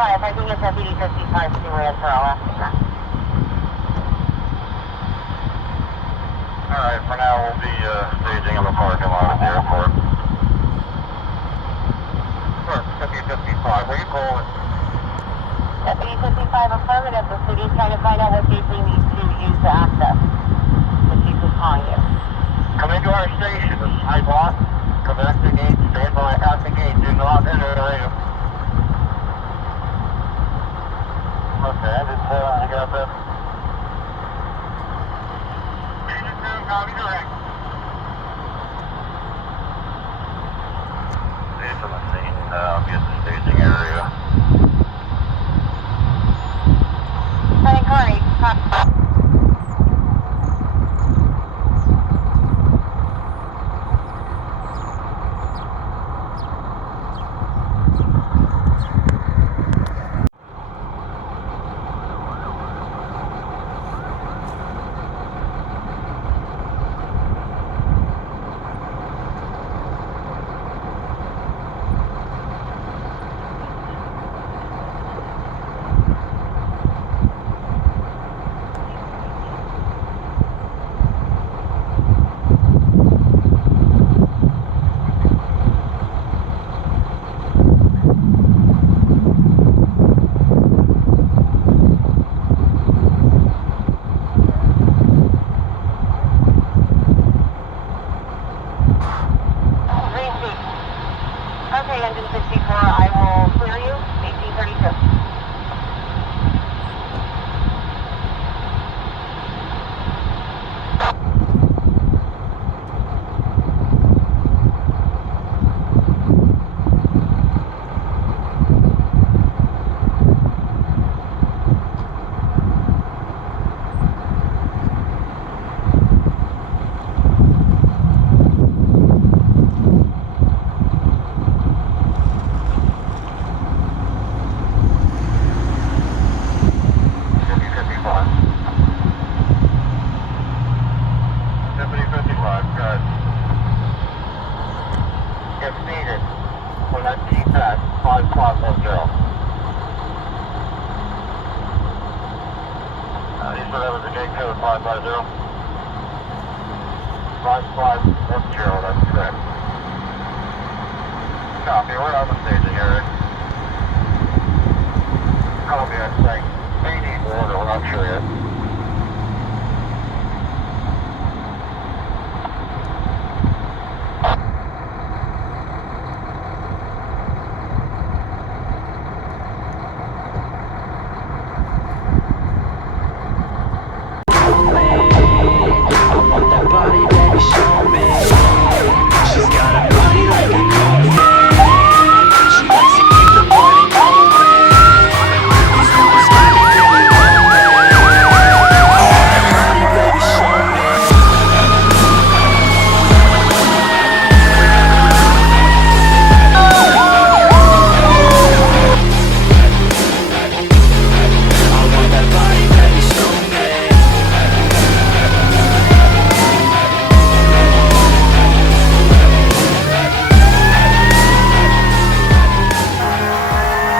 I think it's a V40 ThinQ for Alaska. Alright, for now we'll be staging in the parking lot at the airport. Sure, V55, where are you calling? At V55 affirmative, the city's trying to find out what gate we need to use to access. The chief is calling you. Come into our station, this is High Block. Come back to the gate, stand by at the gate, do not enter later. Okay, I just I got that. Copy direct. Stay from the scene, be at the staging area. Setting Corey. Okay, engine 64, I will clear you, 1832. That's correct. Copy, we're on the staging area. Copy, I think. We need water, we're not sure yet.